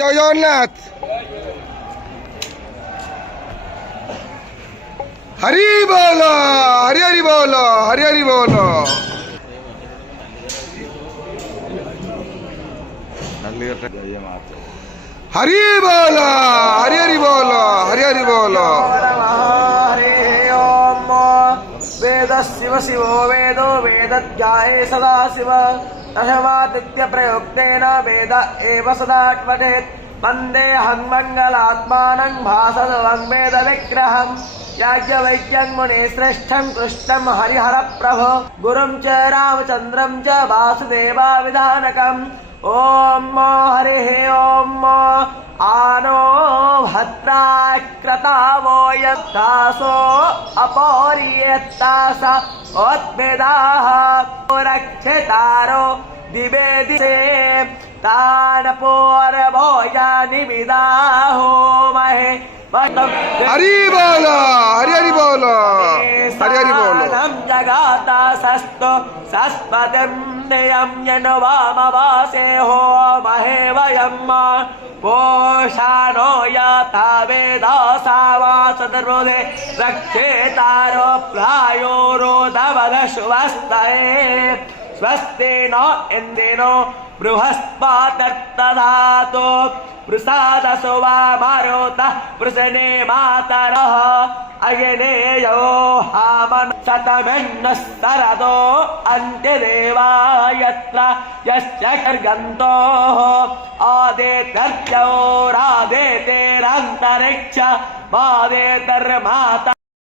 জয় জগন্নাথ। হরি বল, হরি হরি বল, হরি হরি বল। हरि बोल, हरि हरि बोल, हरि हरि बोल। वेद शिव शिवो वेदो वेदज्ञाये सदा शिव दशमादित्य प्रयुक्तेन वेद एव सदा पठेत् वन्देऽहं मङ्गलात्मानं भासदवं वेद विग्रहं याज्ञवल्क्यं मुनिश्रेष्ठं कृष्णं हरिहरप्रभो गुरुं च रामचन्द्रं च वासुदेवाविधानकम् ओम हरिः ओम आनो भद्राक्रतावो यत्तासो अपौर्येत्तास ओत्मेदाः रक्षतारो दिवे दिशे तानपोरभोजानि विदाहो महे हरि बोल, हरि हरि बोल, हरि हरि बोल। जगाता सस्तो सस्पतिं नियं यन्वामवासे हो महे वयं पोषाणो यथा वेदासावासदर्वोदे रक्षेतारो प्रायो रोदवदशुवस्तये स्वस्ति नो इन्द्रिनो बृहस्पतिर्दधातु प्रसादसो वा मारुतः प्रसने मातरः अयने यो हामन् शतमेन्नः सरदो अन्त्यदेवा यत्र यस्य गर्गन्तोः आदेतर्चो रादेतेरन्तरिक्ष मादेतर्माता